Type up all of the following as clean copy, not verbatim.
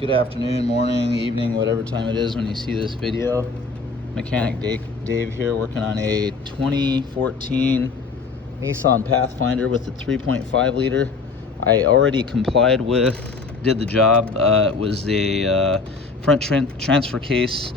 Good afternoon, morning, evening, whatever time it is when you see this video. Mechanic Dave here, working on a 2014 Nissan Pathfinder with the 3.5 liter. I already complied with, did the job. It was the front transfer case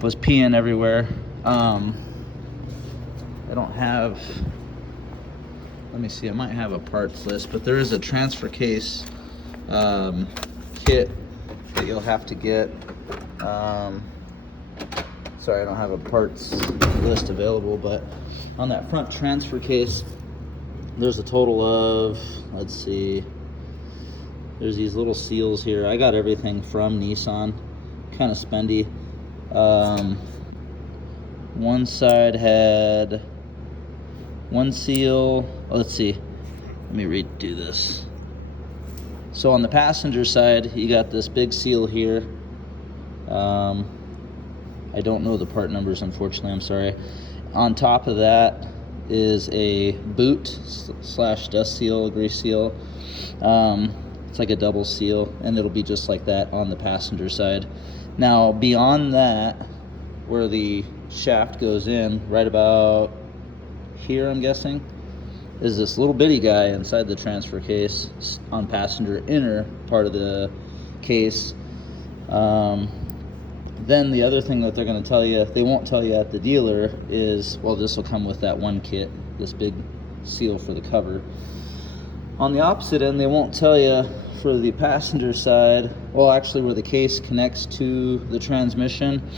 was peeing everywhere. I don't have, let me see, I might have a parts list, but there is a transfer case kit that you'll have to get. Sorry, I don't have a parts list available, but on that front transfer case, there's a total of, let's see, there's these little seals here. I got everything from Nissan, kind of spendy. One side had one seal. Oh, let's see, let me redo this. So on the passenger side, you got this big seal here. I don't know the part numbers, unfortunately, I'm sorry. On top of that is a boot slash dust seal, grease seal. It's like a double seal, and it'll be just like that on the passenger side. Now, beyond that, where the shaft goes in, right about here, I'm guessing, is this little bitty guy inside the transfer case on passenger inner part of the case. Then the other thing that they're going to tell you, they won't tell you at the dealer, is, well, this will come with that one kit, this big seal for the cover. On the opposite end, they won't tell you for the passenger side, well, actually where the case connects to the transmission.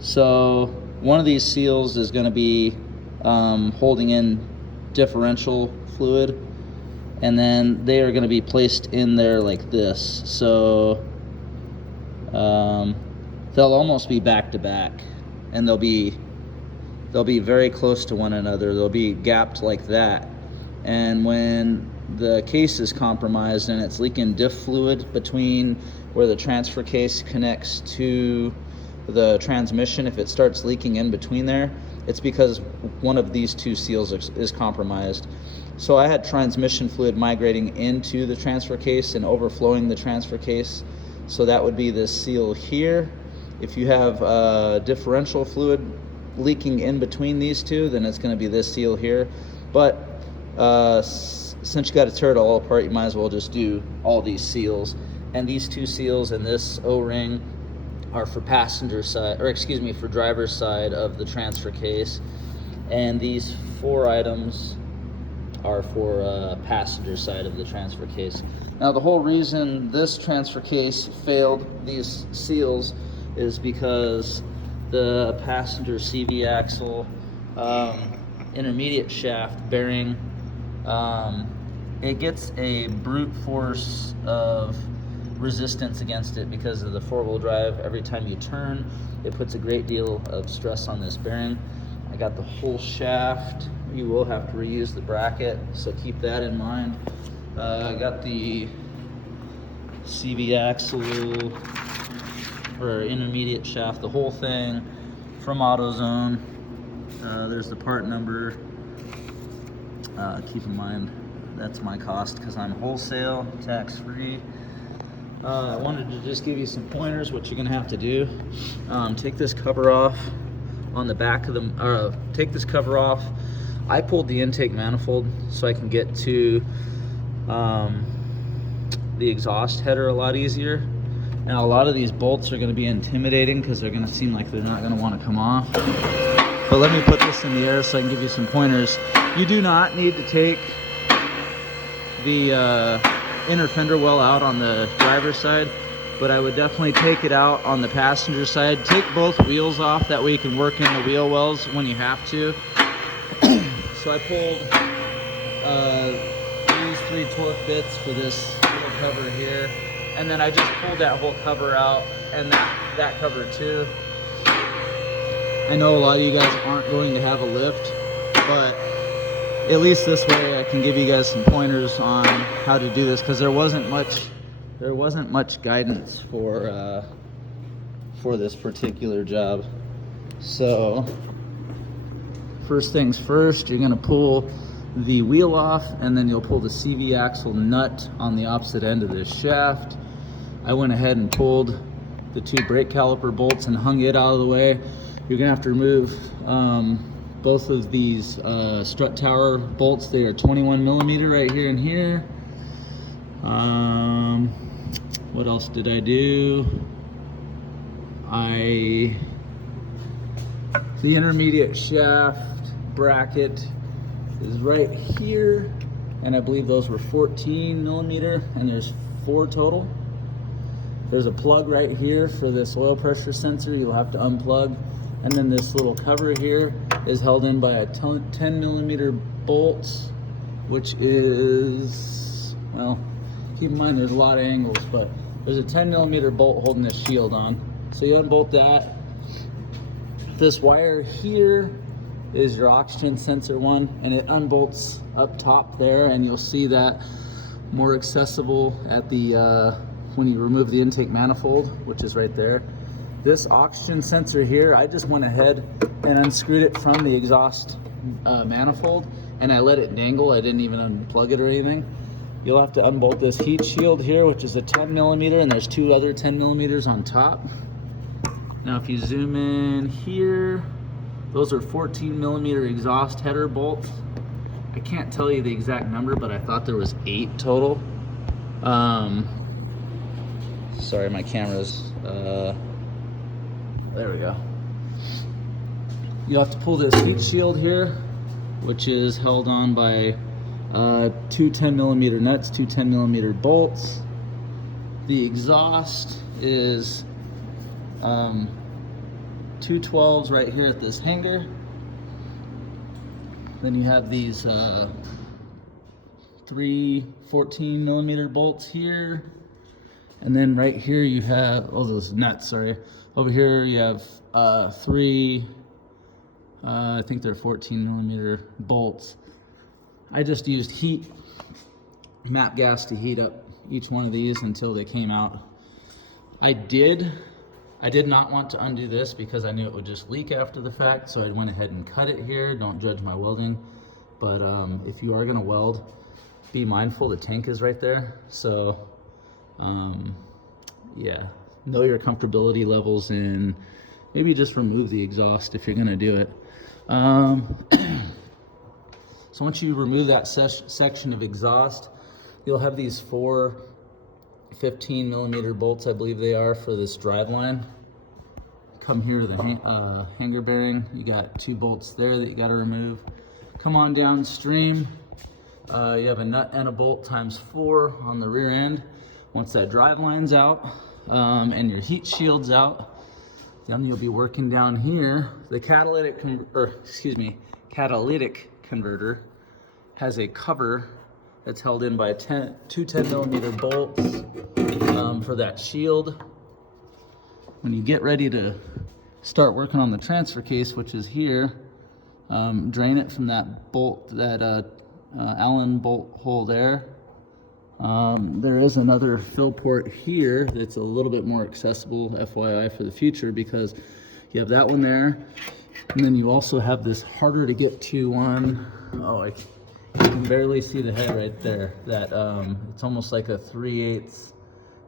So one of these seals is going to be holding in differential fluid, and then they are going to be placed in there like this. So they'll almost be back to back, and they'll be very close to one another. They'll be gapped like that, and when the case is compromised and it's leaking diff fluid between where the transfer case connects to the transmission, if it starts leaking in between there, it's because one of these two seals is compromised. So I had transmission fluid migrating into the transfer case and overflowing the transfer case. So that would be this seal here. If you have differential fluid leaking in between these two, then it's going to be this seal here. But since you got to tear it all apart, you might as well just do all these seals. And these two seals and this O-ring are for passenger side, or excuse me, for driver's side of the transfer case. And these 4 items are for passenger side of the transfer case. Now, the whole reason this transfer case failed these seals is because the passenger CV axle intermediate shaft bearing, it gets a brute force of resistance against it because of the 4-wheel drive. Every time you turn, it puts a great deal of stress on this bearing. I got the whole shaft. You will have to reuse the bracket, so keep that in mind. I got the CV axle or intermediate shaft, the whole thing from AutoZone. There's the part number. Keep in mind that's my cost because I'm wholesale, tax-free. I wanted to just give you some pointers what you're gonna have to do. Take this cover off on the back of the, take this cover off. I pulled the intake manifold so I can get to the exhaust header a lot easier. Now, a lot of these bolts are going to be intimidating because they're going to seem like they're not going to want to come off. But let me put this in the air so I can give you some pointers. You do not need to take the inner fender well out on the driver's side, but I would definitely take it out on the passenger side. Take both wheels off, that way you can work in the wheel wells when you have to. So I pulled these 3 torque bits for this little cover here, and then I just pulled that whole cover out, and that cover too. I know a lot of you guys aren't going to have a lift, but at least this way I can give you guys some pointers on how to do this, because there wasn't much guidance for this particular job. So first things first, you're going to pull the wheel off, and then you'll pull the CV axle nut on the opposite end of this shaft. I went ahead and pulled the 2 brake caliper bolts and hung it out of the way. You're gonna have to remove both of these strut tower bolts. They are 21 millimeter right here and here. What else did I do? The intermediate shaft bracket is right here, and I believe those were 14 millimeter, and there's 4 total. There's a plug right here for this oil pressure sensor. You'll have to unplug, and then this little cover here is held in by a 10 millimeter bolt, which is, well, keep in mind there's a lot of angles, but there's a 10 millimeter bolt holding this shield on. So you unbolt that. This wire here is your oxygen sensor one, and it unbolts up top there, and you'll see that more accessible at the when you remove the intake manifold, which is right there. This oxygen sensor here, I just went ahead and unscrewed it from the exhaust manifold, and I let it dangle. I didn't even unplug it or anything. You'll have to unbolt this heat shield here, which is a 10 millimeter, and there's 2 other 10 millimeters on top. Now if you zoom in here, those are 14 millimeter exhaust header bolts. I can't tell you the exact number, but I thought there was 8 total. Sorry, my camera's, there we go. You'll have to pull this heat shield here, which is held on by 2 10 millimeter nuts, 2 10 millimeter bolts. The exhaust is 2 12s right here at this hanger. Then you have these 3 14 millimeter bolts here. And then right here you have, oh, those nuts, sorry. Over here you have 3, I think they're 14 millimeter bolts. I just used MAP gas to heat up each one of these until they came out. I did not want to undo this because I knew it would just leak after the fact, so I went ahead and cut it here. Don't judge my welding, but if you are gonna weld, be mindful the tank is right there. So yeah, know your comfortability levels and maybe just remove the exhaust if you're gonna do it. So once you remove that section of exhaust, you'll have these 4 15 millimeter bolts, I believe they are, for this driveline. Come here to the hanger bearing. You got 2 bolts there that you got to remove. Come on downstream. You have a nut and a bolt times 4 on the rear end. Once that driveline's out and your heat shield's out, then you'll be working down here. The catalytic converter has a cover that's held in by 2 10 millimeter bolts for that shield. When you get ready to start working on the transfer case, which is here, drain it from that bolt, that Allen bolt hole there. There is another fill port here that's a little bit more accessible, FYI, for the future, because you have that one there, and then you also have this harder to get to one. Oh, you can barely see the head right there. That it's almost like a 3/8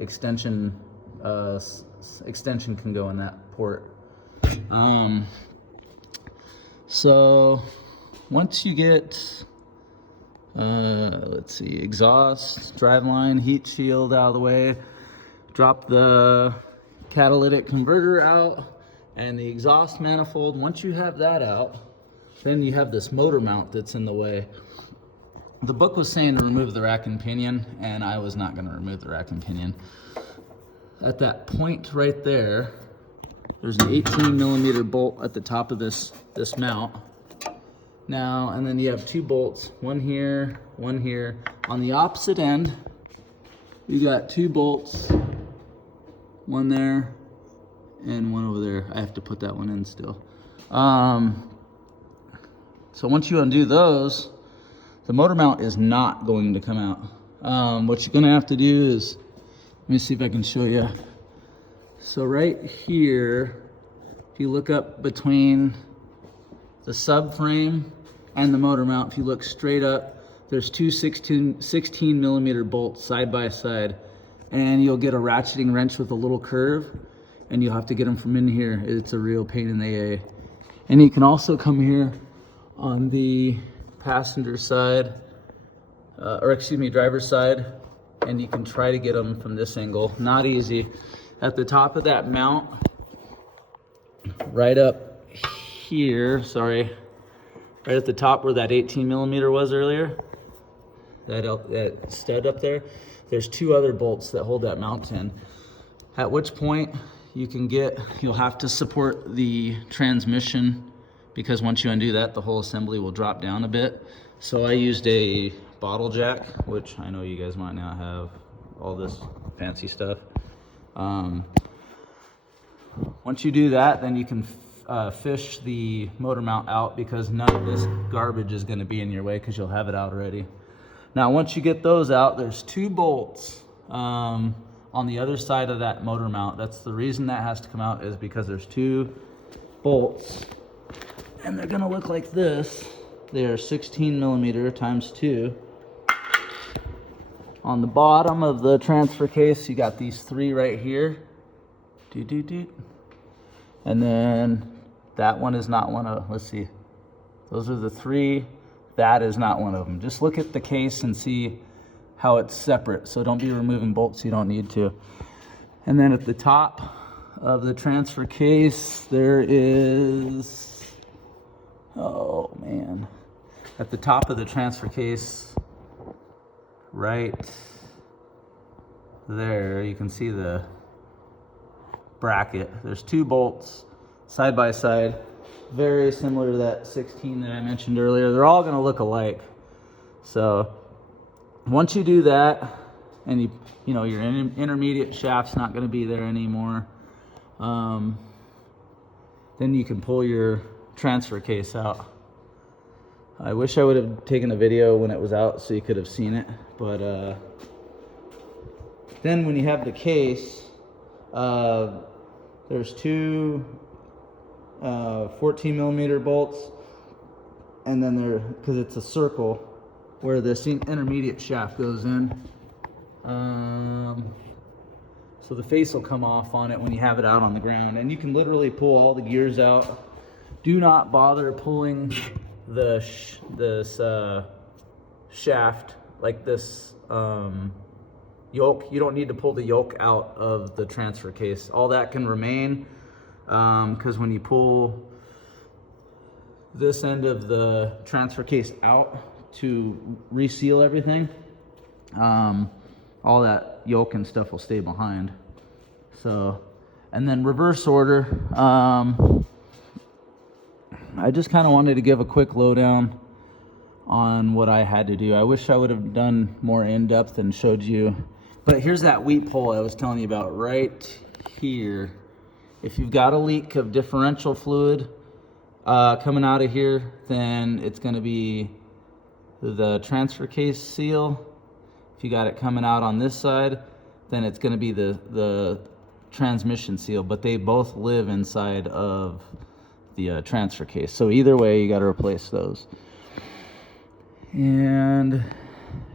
extension. Extension can go in that port. So once you get let's see, exhaust, driveline, heat shield out of the way, drop the catalytic converter out and the exhaust manifold. Once you have that out, then you have this motor mount that's in the way. The book was saying to remove the rack and pinion, and I was not going to remove the rack and pinion. At that point right there, there's an 18 millimeter bolt at the top of this mount. Now, and then you have 2 bolts, one here, one here. On the opposite end, you got 2 bolts, one there and one over there. I have to put that one in still. So once you undo those, the motor mount is not going to come out. What you're gonna have to do is, let me see if I can show you. So right here, if you look up between the subframe and the motor mount, if you look straight up, there's 2 16 millimeter bolts side by side. and you'll get a ratcheting wrench with a little curve, and you'll have to get them from in here. It's a real pain in the A. And you can also come here on the passenger side, driver's side, and you can try to get them from this angle. Not easy. At the top of that mount, right up here, right at the top where that 18 millimeter was earlier, that stud up there, there's 2 other bolts that hold that mount in. At which point you'll have to support the transmission, because once you undo that, the whole assembly will drop down a bit. So I used a bottle jack, which I know you guys might not have all this fancy stuff. Once you do that, then you can fish the motor mount out, because none of this garbage is going to be in your way because you'll have it out already. Now, once you get those out, there's 2 bolts on the other side of that motor mount. That's the reason that has to come out, is because there's 2 bolts, and they're going to look like this. They are 16 millimeter times 2. On the bottom of the transfer case, you got these 3 right here. And then that one is not one of, let's see. Those are the 3. That is not one of them. Just look at the case and see how it's separate. So don't be removing bolts you don't need to. And then at the top of the transfer case, there is, oh man. At the top of the transfer case, right there, you can see the bracket. There's 2 bolts side by side, very similar to that 16 that I mentioned earlier. They're all going to look alike. So once you do that, and you know your intermediate shaft's not going to be there anymore, then you can pull your transfer case out. I wish I would have taken a video when it was out so you could have seen it, but then when you have the case, there's 2 14 millimeter bolts, and then because it's a circle where this intermediate shaft goes in, so the face will come off on it when you have it out on the ground, and you can literally pull all the gears out. Do not bother pulling this shaft, like this yoke. You don't need to pull the yoke out of the transfer case. All that can remain, because when you pull this end of the transfer case out to reseal everything, all that yoke and stuff will stay behind. So, and then reverse order, I just kind of wanted to give a quick lowdown on what I had to do. I wish I would have done more in-depth and showed you, but here's that weep hole I was telling you about right here. If you've got a leak of differential fluid coming out of here, then it's going to be the transfer case seal. If you got it coming out on this side, then it's going to be the transmission seal, but they both live inside of the transfer case. So either way, you got to replace those. And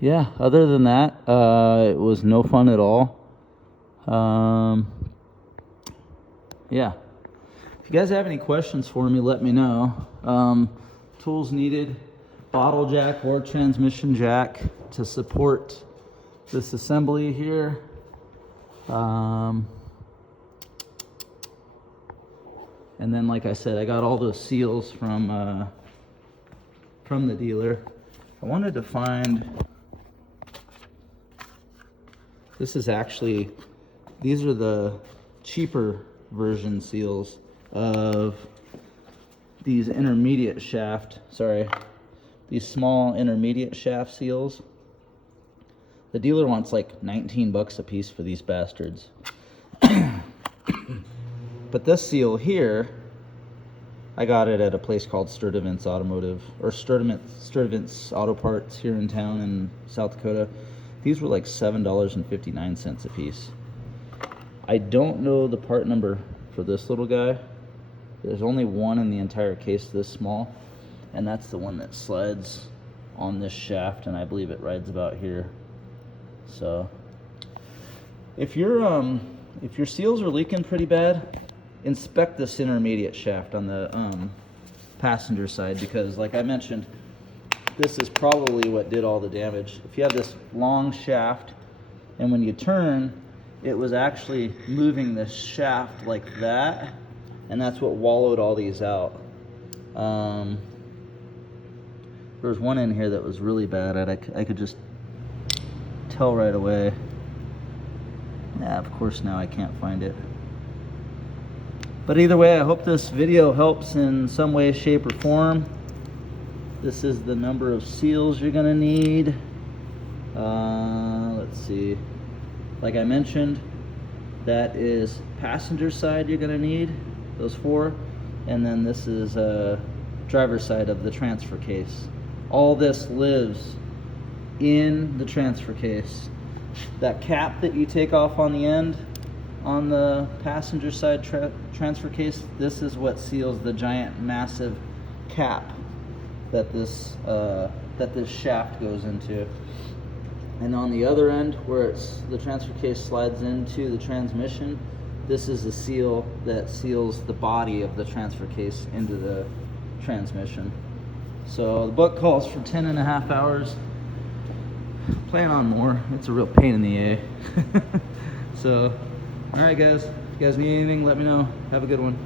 yeah, other than that, it was no fun at all. Yeah. If you guys have any questions for me, let me know. Tools needed: bottle jack or transmission jack to support this assembly here. And then, like I said, I got all those seals from the dealer. I wanted to find, this is actually, these are the cheaper version seals of these intermediate shaft, these small intermediate shaft seals. The dealer wants like 19 bucks a piece for these bastards. But this seal here, I got it at a place called Sturtevant's Automotive, or Sturtevant's Auto Parts here in town in South Dakota. These were like $7.59 a piece. I don't know the part number for this little guy. There's only one in the entire case this small, and that's the one that slides on this shaft, and I believe it rides about here. So if your seals are leaking pretty bad, inspect this intermediate shaft on the passenger side, because like I mentioned, this is probably what did all the damage. If you have this long shaft and when you turn, it was actually moving this shaft like that, and that's what wallowed all these out. There was one in here that was really bad. I could just tell right away. Nah, of course now I can't find it. But either way, I hope this video helps in some way, shape, or form. This is the number of seals you're gonna need. Let's see. Like I mentioned, that is passenger side you're gonna need, those 4. And then this is driver's side of the transfer case. All this lives in the transfer case. That cap that you take off on the end on the passenger side transfer case, this is what seals the giant massive cap that this shaft goes into. And on the other end, where the transfer case slides into the transmission, this is the seal that seals the body of the transfer case into the transmission. So the book calls for 10.5 hours. Plan on more. It's a real pain in the A. So, all right, guys. If you guys need anything, let me know. Have a good one.